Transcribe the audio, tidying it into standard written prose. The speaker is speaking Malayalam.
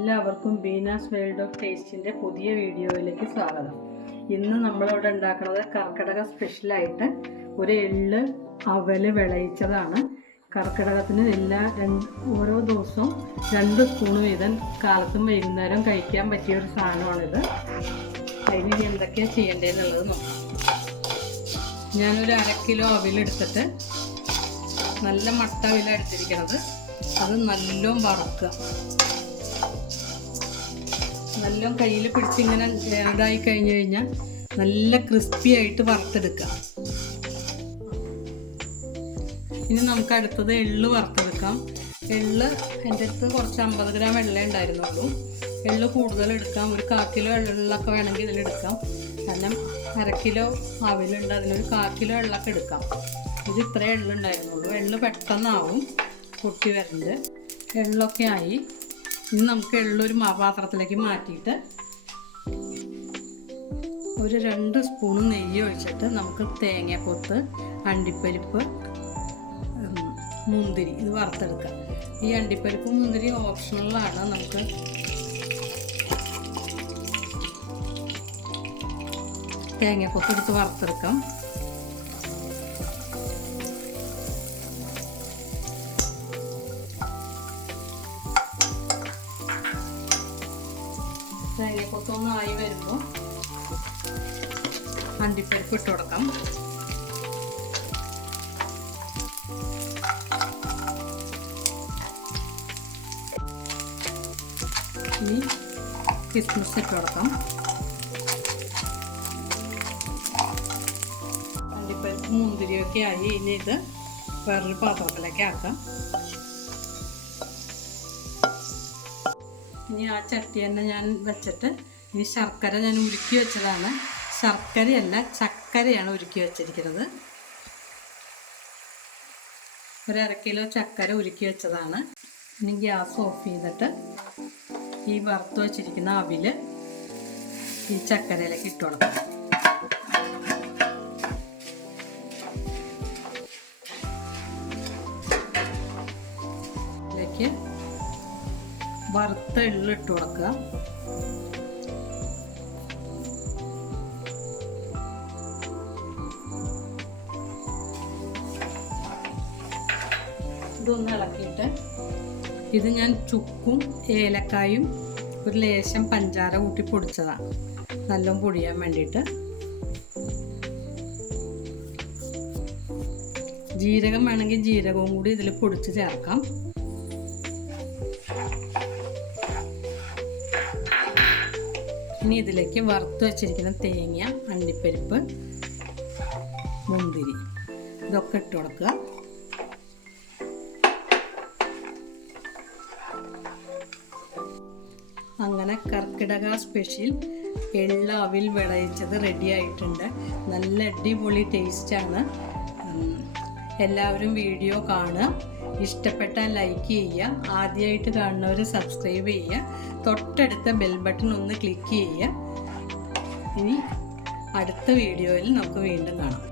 എല്ലാവർക്കും ബീനാസ് വേൾഡ് ഓഫ് ടേസ്റ്റിൻ്റെ പുതിയ വീഡിയോയിലേക്ക് സ്വാഗതം. ഇന്ന് നമ്മളിവിടെ ഉണ്ടാക്കുന്നത് കർക്കിടക സ്പെഷ്യലായിട്ട് ഒരു എള്ള് അവല് വിളയിച്ചതാണ്. കർക്കിടകത്തിന് ഓരോ ദിവസവും 2 സ്പൂൺ വീതം കാലത്തും വൈകുന്നേരം കഴിക്കാൻ പറ്റിയ ഒരു സാധനമാണിത്. അതിന് എന്തൊക്കെയാണ് ചെയ്യേണ്ടതെന്നുള്ളത് നോക്കാം. ഞാനൊരു 1/2 കിലോ അവിലെടുത്തിട്ട് നല്ല മട്ട അവില എടുത്തിരിക്കുന്നത്. അത് നല്ലോണം വറുക്കുക. നല്ലോണം കയ്യിൽ പിടിച്ചിങ്ങനെ ഇതായി കഴിഞ്ഞ് കഴിഞ്ഞാൽ നല്ല ക്രിസ്പി ആയിട്ട് വറുത്തെടുക്കുക. ഇനി നമുക്ക് അടുത്തത് എള്ള് വറുത്തെടുക്കാം. എള്ള് എൻ്റെ അടുത്ത് കുറച്ച് 50 ഗ്രാം എള്ളേ ഉണ്ടായിരുന്നുള്ളൂ. എള്ള് കൂടുതൽ എടുക്കാം. ഒരു 1/4 കിലോ എള്ളൊക്കെ വേണമെങ്കിൽ ഇതിലെടുക്കാം. കാരണം 1/2 കിലോ അവിലുണ്ട്, അതിനൊരു 1/4 കിലോ എള്ളൊക്കെ എടുക്കാം. ഇത് ഇത്രേ എള്ളുണ്ടായിരുന്നുള്ളൂ. എള്ള് പെട്ടെന്നാവും, പൊട്ടി വരണ്ട്. എള്ളൊക്കെ ആയി. ഇനി നമുക്ക് എള്ളൊരു പാത്രത്തിലേക്ക് മാറ്റിയിട്ട് ഒരു 2 സ്പൂൺ നെയ്യ് ഒഴിച്ചിട്ട് നമുക്ക് തേങ്ങാക്കൊത്ത്, അണ്ടിപ്പരിപ്പ്, മുന്തിരി ഇത് വറുത്തെടുക്കാം. ഈ അണ്ടിപ്പരിപ്പ് മുന്തിരി ഓപ്ഷണലാണ്. നമുക്ക് തേങ്ങാക്കൊത്ത് എടുത്ത് വറുത്തെടുക്കാം. തേങ്ങക്കൊത്തൊന്നായി വരുമ്പോൾ അണ്ടിപ്പരിപ്പ് ഇട്ട് കൊടുക്കാം. ഇനി കിസ്മിസ് ഇട്ട് കൊടുക്കാം. അണ്ടിപ്പരിപ്പ് മുന്തിരിയൊക്കെ ആയി. ഇനി ഇത് വേറൊരു പാത്രത്തിലേക്ക് ആക്കാം. ഇനി ആ ചട്ടി തന്നെ ഞാൻ വെച്ചിട്ട് ഇനി ശർക്കര ഞാൻ ഉരുക്കി വെച്ചതാണ്. ശർക്കരയല്ല, ചക്കരയാണ് ഉരുക്കി വെച്ചിരിക്കുന്നത്. ഒരു 1/2 കിലോ ചക്കര ഉരുക്കി വെച്ചതാണ്. ഇനി ഗ്യാസ് ഓഫ് ചെയ്തിട്ട് ഈ വറുത്ത് വെച്ചിരിക്കുന്ന അവില് ഈ ചക്കരയിലേക്ക് ഇട്ട് കൊടുക്കാം. ഇതിലേക്ക് വറുത്ത എള്ള് ഇട്ട് കൊടുക്കുക. ഇതൊന്ന് ഇളക്കിയിട്ട് ഇത് ഞാൻ ചുക്കും ഏലക്കായും ഒരു ലേശം പഞ്ചാര കൂട്ടി പൊടിച്ചതാണ്, നല്ലോണം പൊടിയാൻ വേണ്ടിയിട്ട്. ജീരകം വേണമെങ്കിൽ ജീരകവും കൂടി ഇതിൽ പൊടിച്ച് ചേർക്കാം. ഇനി ഇതിലേക്ക് വറുത്ത് വെച്ചിരിക്കുന്ന തേങ്ങ, അണ്ടിപ്പരിപ്പ്, മുന്തിരി ഇതൊക്കെ ഇട്ട് കൊടുക്കുക. അങ്ങനെ കർക്കിടക സ്പെഷ്യൽ എള്ള് അവിൽ വിളയിച്ചത് റെഡി ആയിട്ടുണ്ട്. നല്ല അടിപൊളി ടേസ്റ്റാണ്. എല്ലാവരും വീഡിയോ കാണുക. ഇഷ്ടപ്പെട്ടാൽ ലൈക്ക് ചെയ്യുക. ആദ്യമായിട്ട് കാണുന്നവർ സബ്സ്ക്രൈബ് ചെയ്യുക. തൊട്ടടുത്ത ബെൽ ബട്ടൺ ഒന്ന് ക്ലിക്ക് ചെയ്യുക. ഇനി അടുത്ത വീഡിയോയിൽ നമുക്ക് വീണ്ടും കാണാം.